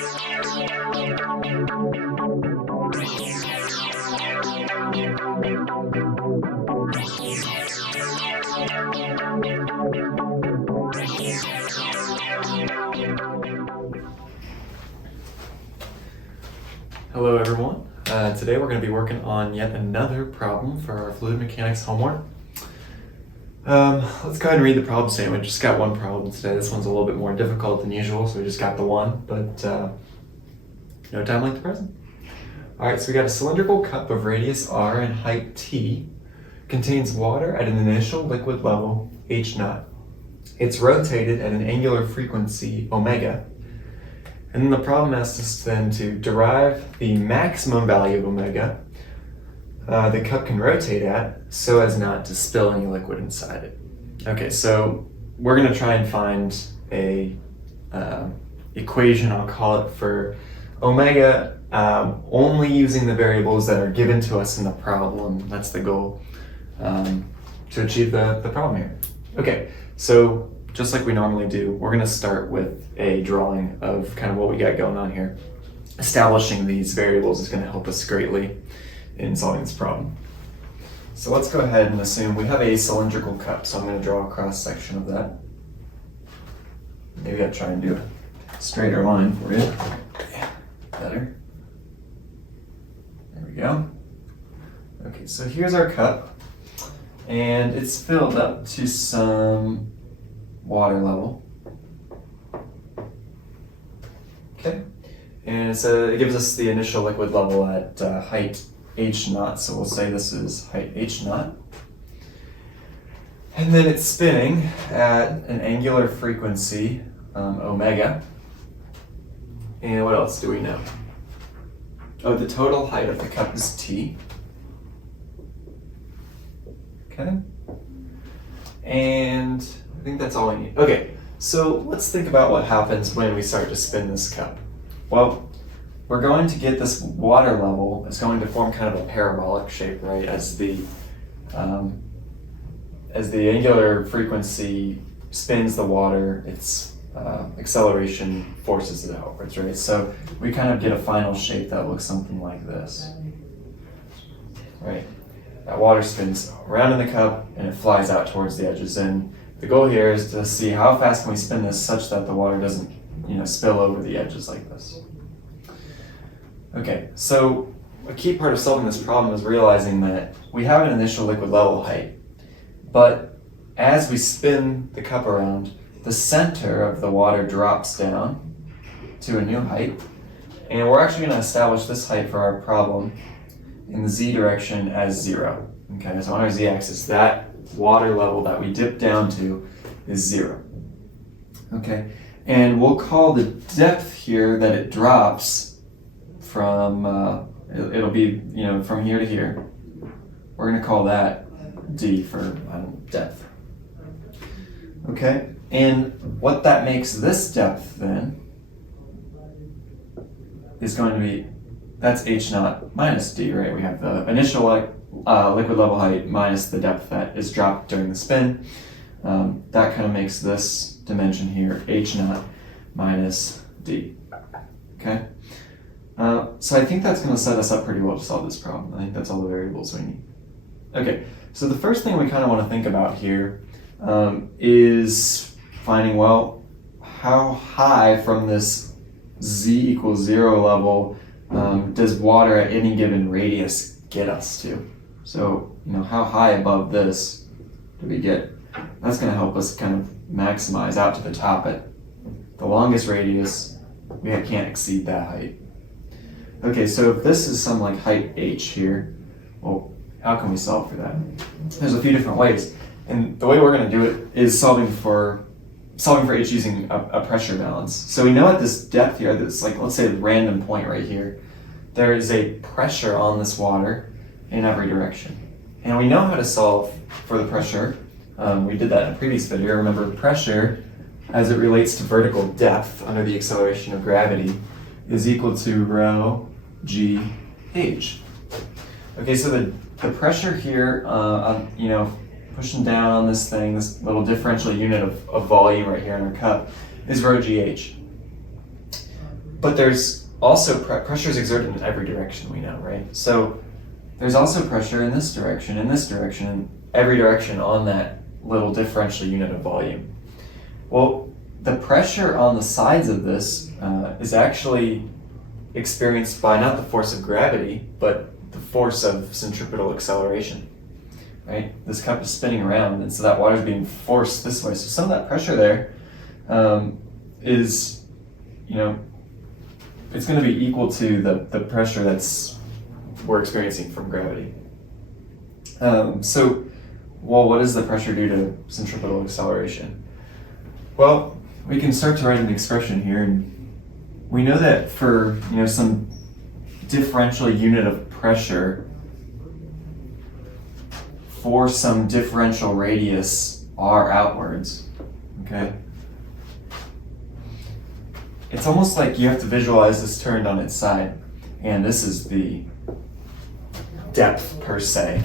Hello everyone. Today we're going to be working on yet another problem for our fluid mechanics homework. Let's go ahead and read the problem statement. Just got one problem today. This one's a little bit more difficult than usual, so we just got the one, but no time like the present. Alright, so we got a cylindrical cup of radius r and height t, contains water at an initial liquid level h0. It's rotated at an angular frequency omega. And then the problem asks us then to derive the maximum value of omega the cup can rotate at so as not to spill any liquid inside it. Okay, so we're going to try and find a equation, I'll call it, for omega only using the variables that are given to us in the problem. That's the goal to achieve the problem here. Okay, so just like we normally do, we're going to start with a drawing of kind of what we got going on here. Establishing these variables is going to help us greatly in solving this problem. So let's go ahead and assume we have a cylindrical cup. So I'm going to draw a cross section of that. Maybe I'll try and do a straighter line for you. Yeah, better. There we go. Okay, so here's our cup, and it's filled up to some water level. Okay, and so it gives us the initial liquid level at height h0, so we'll say this is height h0. And then it's spinning at an angular frequency omega. And what else do we know? Oh, the total height of the cup is t. Okay. And I think that's all we need. Okay, so let's think about what happens when we start to spin this cup. Well, we're going to get this water level. It's going to form kind of a parabolic shape, right? As the angular frequency spins the water, its acceleration forces it outwards, right? So we kind of get a final shape that looks something like this, right? That water spins around in the cup and it flies out towards the edges. And the goal here is to see how fast can we spin this such that the water doesn't, spill over the edges like this. Okay, so a key part of solving this problem is realizing that we have an initial liquid level height, but as we spin the cup around, the center of the water drops down to a new height, and we're actually going to establish this height for our problem in the z direction as 0. Okay, so on our z-axis, that water level that we dip down to is 0. Okay, and we'll call the depth here that it drops from, it'll be, from here to here. We're going to call that d for depth. Okay, and what that makes this depth then is going to be, that's h0 minus d, right? We have the initial liquid level height minus the depth that is dropped during the spin. That kind of makes this dimension here h0 minus d. Okay? So I think that's going to set us up pretty well to solve this problem. I think that's all the variables we need. Okay, so the first thing we kind of want to think about here is finding, well, how high from this z equals 0 level does water at any given radius get us to? So, how high above this do we get? That's going to help us kind of maximize out to the top at the longest radius. We can't exceed that height. Okay, so if this is some height h here, well, how can we solve for that? There's a few different ways. And the way we're going to do it is solving for h using a pressure balance. So we know at this depth here, this let's say a random point right here, there is a pressure on this water in every direction. And we know how to solve for the pressure. We did that in a previous video. Remember, pressure, as it relates to vertical depth under the acceleration of gravity, is equal to rho g h. Okay, so the pressure here, pushing down on this thing, this little differential unit of volume right here in our cup, is rho g h. But there's also pressure is exerted in every direction, we know, right? So there's also pressure in this direction, in every direction on that little differential unit of volume. Well, the pressure on the sides of this is actually experienced by not the force of gravity, but the force of centripetal acceleration, right? This cup is spinning around, and so that water is being forced this way. So some of that pressure there is, it's going to be equal to the pressure we're experiencing from gravity. Well, what does the pressure do to centripetal acceleration? Well, we can start to write an expression here, and we know that for some differential unit of pressure for some differential radius r outwards, okay? It's almost like you have to visualize this turned on its side, and this is the depth per se.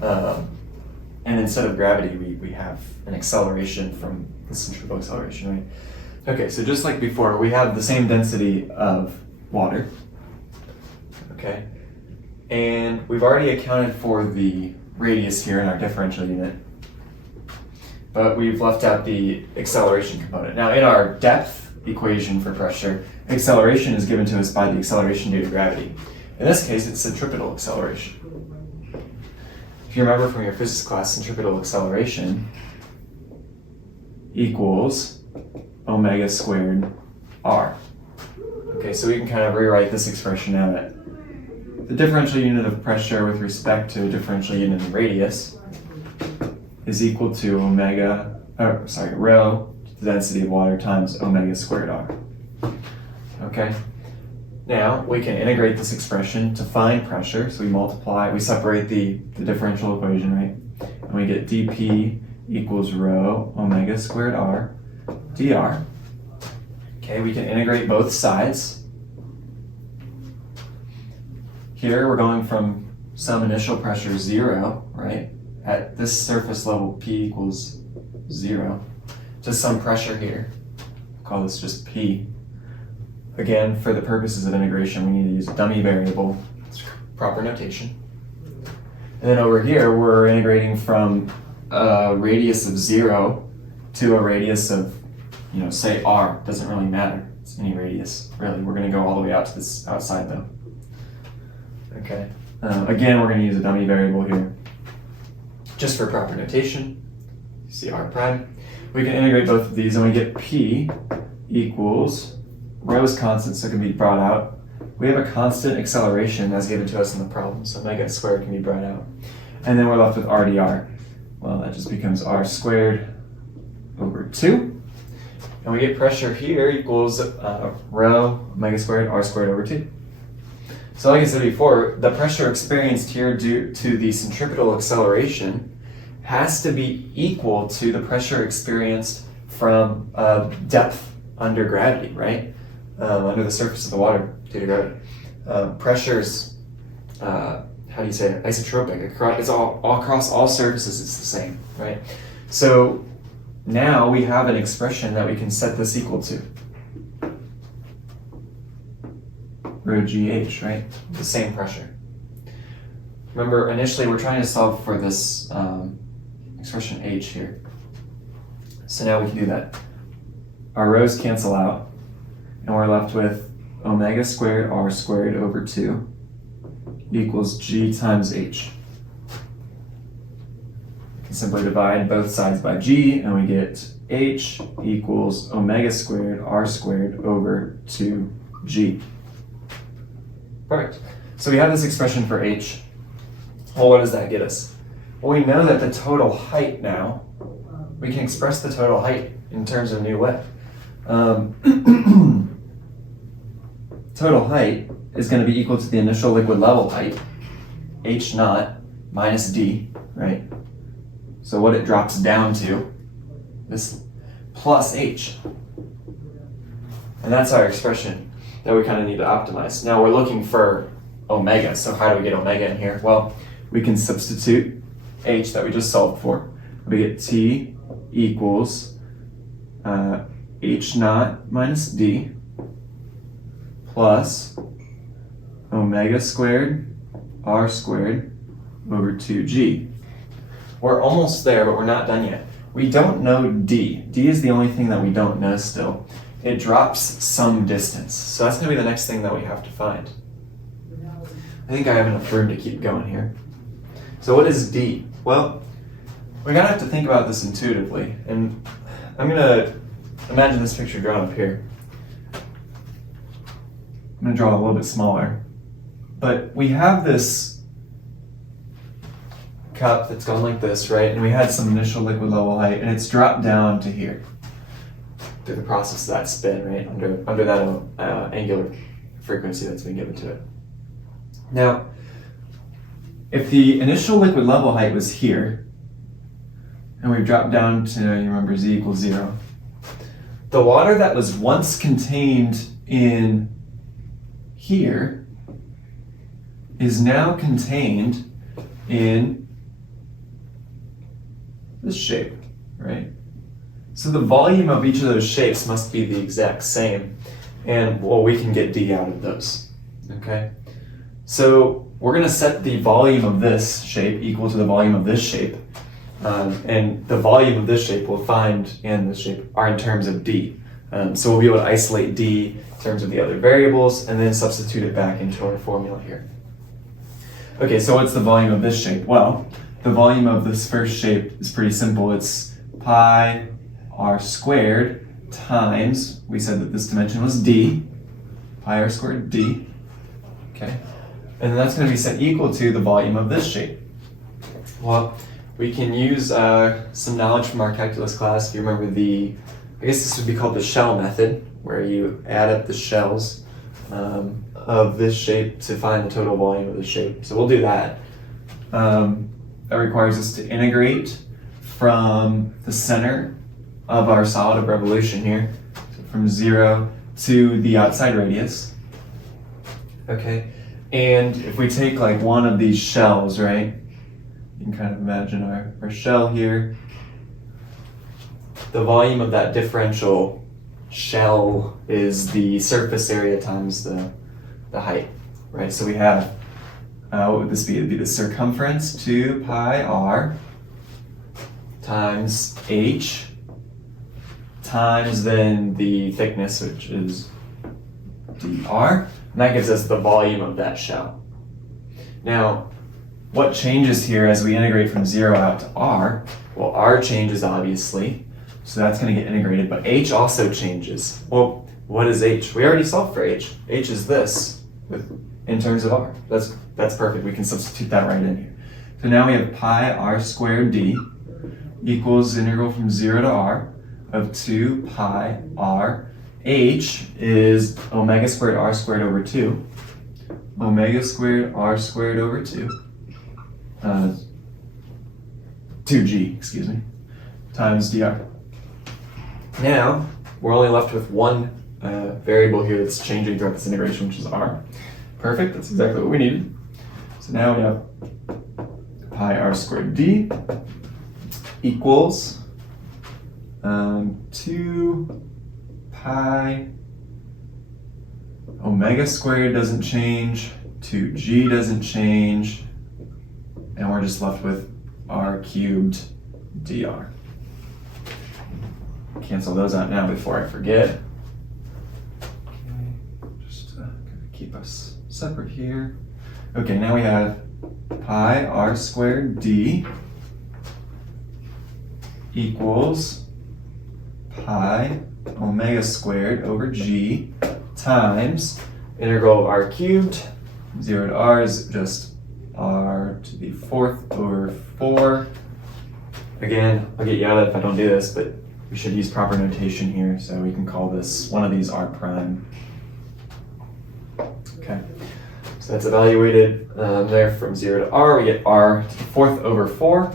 And instead of gravity, we have an acceleration from the centripetal acceleration, right? Okay, so just like before, we have the same density of water, okay? And we've already accounted for the radius here in our differential unit, but we've left out the acceleration component. Now, in our depth equation for pressure, acceleration is given to us by the acceleration due to gravity. In this case, it's centripetal acceleration. If you remember from your physics class, centripetal acceleration equals omega squared r. Okay, so we can kind of rewrite this expression now that the differential unit of pressure with respect to a differential unit of radius is equal to rho, the density of water, times omega squared r. Okay, now we can integrate this expression to find pressure. So we separate the differential equation, right? And we get dP equals rho omega squared r dr. Okay, we can integrate both sides. Here we're going from some initial pressure 0, right? At this surface level P equals 0 to some pressure here. Call this just P. Again, for the purposes of integration, we need to use a dummy variable, proper notation. And then over here, we're integrating from a radius of 0 to a radius of, say r. Doesn't really matter. It's any radius, really. We're going to go all the way out to this outside, though. Okay. Again, we're going to use a dummy variable here, just for proper notation. See r prime. We can integrate both of these, and we get P equals rho is constant, so it can be brought out. We have a constant acceleration as given to us in the problem, so omega squared can be brought out. And then we're left with r dr. Well, that just becomes r squared over 2. And we get pressure here equals rho omega squared r squared over 2. So like I said before, the pressure experienced here due to the centripetal acceleration has to be equal to the pressure experienced from depth under gravity, right? Under the surface of the water due to gravity. Pressure's, isotropic. It's all across all surfaces, it's the same, right? So now we have an expression that we can set this equal to. Rho GH, right? The same pressure. Remember, initially we're trying to solve for this expression H here. So now we can do that. Our rho's cancel out, and we're left with omega squared r squared over 2 equals G times H. We can simply divide both sides by G, and we get H equals omega squared r squared over 2G. Perfect. So we have this expression for H. Well, what does that get us? Well, we know that the total height now, we can express the total height in terms of a new way. Total height is going to be equal to the initial liquid level height, H naught minus D, right? So what it drops down to, this plus H. And that's our expression that we kind of need to optimize. Now we're looking for omega, so how do we get omega in here? Well, we can substitute H that we just solved for. We get T equals H naught minus D plus omega squared r squared over 2g. We're almost there, but we're not done yet. We don't know d. D is the only thing that we don't know still. It drops some distance. So that's going to be the next thing that we have to find. I think I have enough room to keep going here. So what is d? Well, we're going to have to think about this intuitively. And I'm going to imagine this picture drawn up here. I'm going to draw it a little bit smaller. But we have this cup that's gone like this, right? And we had some initial liquid level height, and it's dropped down to here through the process of that spin, right? Under that angular frequency that's been given to it. Now, if the initial liquid level height was here, and we've dropped down to, you remember, z equals 0, the water that was once contained in here is now contained in this shape, right? So the volume of each of those shapes must be the exact same, and well, we can get d out of those, okay? So we're going to set the volume of this shape equal to the volume of this shape, and the volume of this shape we'll find and this shape are in terms of d. So we'll be able to isolate d in terms of the other variables and then substitute it back into our formula here. Okay, so what's the volume of this shape? Well, the volume of this first shape is pretty simple. It's pi r squared times, we said that this dimension was d, pi r squared d, okay? And that's going to be set equal to the volume of this shape. Well, we can use some knowledge from our calculus class. If you remember I guess this would be called the shell method, where you add up the shells of this shape to find the total volume of the shape. So we'll do that. That requires us to integrate from the center of our solid of revolution here, so from 0 to the outside radius. Okay, and if we take like one of these shells, right, you can kind of imagine our shell here. The volume of that differential shell is the surface area times the height, right? So we have, what would this be? It would be the circumference, 2 pi r times h times then the thickness, which is dr, and that gives us the volume of that shell. Now, what changes here as we integrate from 0 out to r? Well, r changes obviously, so that's going to get integrated, but h also changes. Well, what is h? We already solved for h. H is this in terms of r. That's perfect. We can substitute that right in here. So now we have pi r squared d equals integral from 0 to r of 2 pi r. H is omega squared r squared over 2. Omega squared r squared over 2. 2g, excuse me, times dr. Now, we're only left with one variable here that's changing throughout this integration, which is r. Perfect, that's exactly what we needed. So now we have pi r squared d equals 2 pi omega squared doesn't change, 2g doesn't change, and we're just left with r cubed dr. Cancel those out now before I forget. Okay, just keep us separate here. Okay, now we have pi r squared d equals pi omega squared over g times integral of r cubed. 0 to r is just r to the 4th over 4. Again, I'll get you out of it if I don't do this, but we should use proper notation here, so we can call this one of these r prime. Okay, so that's evaluated there from 0 to r. We get r to the 4th over 4,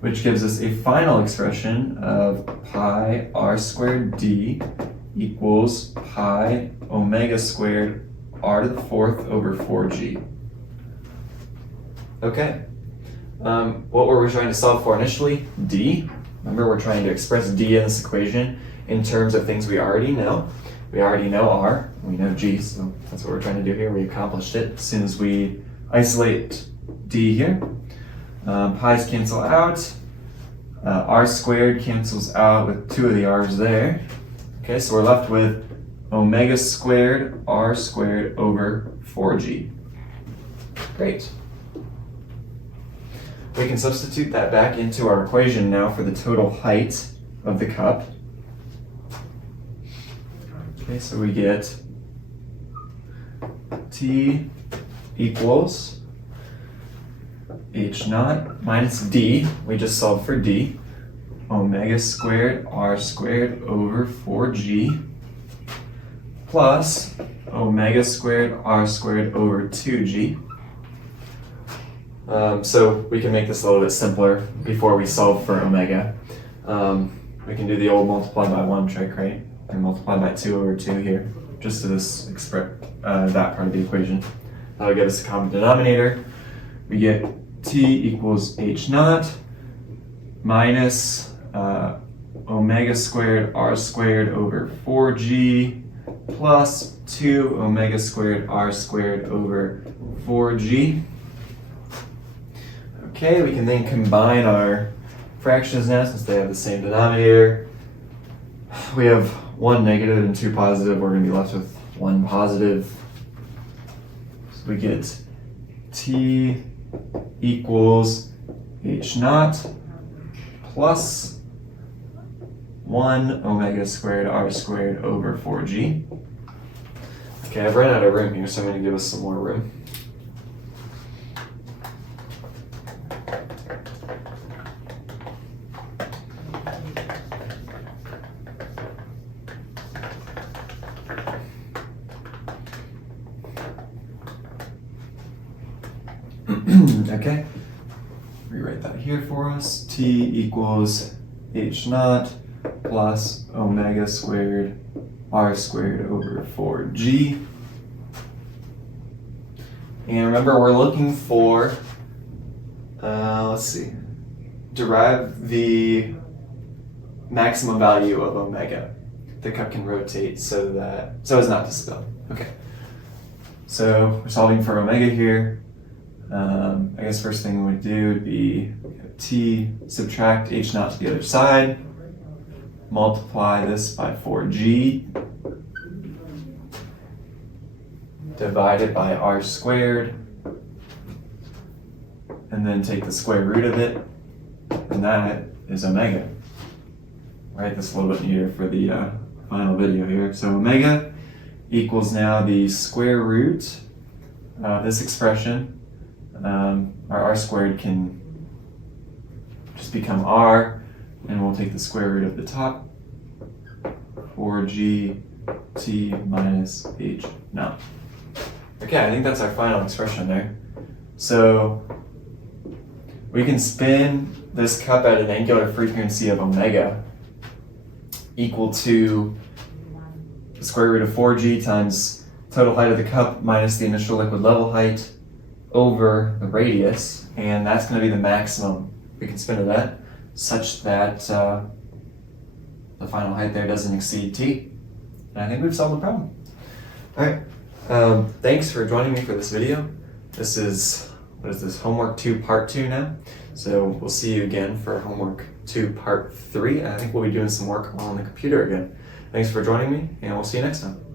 which gives us a final expression of pi r squared d equals pi omega squared r to the 4th over 4g. Okay, what were we trying to solve for initially? D. Remember, we're trying to express d in this equation in terms of things we already know. We already know r. We know G, so that's what we're trying to do here. We accomplished it as soon as we isolate D here. Pi's cancel out. R squared cancels out with 2 of the R's there. Okay, so we're left with omega squared R squared over 4G. Great. We can substitute that back into our equation now for the total height of the cup. Okay, so we get T equals H naught minus D, we just solved for D, omega squared R squared over 4G plus omega squared R squared over 2G. So we can make this a little bit simpler before we solve for omega. We can do the old multiply by 1 trick, right? And multiply by 2 over 2 here, just to this that part of the equation. That'll get us a common denominator. We get T equals H naught minus omega squared R squared over 4G plus 2 omega squared R squared over 4G. Okay, we can then combine our fractions now since they have the same denominator. We have 1 negative and 2 positive. We're going to be left with 1 positive. So we get T equals H naught plus 1 omega squared R squared over 4G. Okay, I've run out of room here, so I'm going to give us some more room. Okay, rewrite that here for us. T equals H naught plus omega squared R squared over 4G. And remember, we're looking for, derive the maximum value of omega. The cup can rotate so as not to spill. Okay, so we're solving for omega here. I guess first thing we would do would be T, subtract H naught to the other side, multiply this by 4G, divided by R squared, and then take the square root of it, and that is omega. Write this a little bit neater for the final video here. So omega equals now the square root of this expression. Our R squared can just become R, and we'll take the square root of the top, 4G T minus H naught. Okay, I think that's our final expression there. So we can spin this cup at an angular frequency of omega equal to the square root of 4G times total height of the cup minus the initial liquid level height over the radius, and that's going to be the maximum we can spin it at, such that the final height there doesn't exceed T. And I think we've solved the problem. Alright, thanks for joining me for this video. This is, homework 2 part 2 now. So we'll see you again for homework 2 part 3. I think we'll be doing some work on the computer again. Thanks for joining me, and we'll see you next time.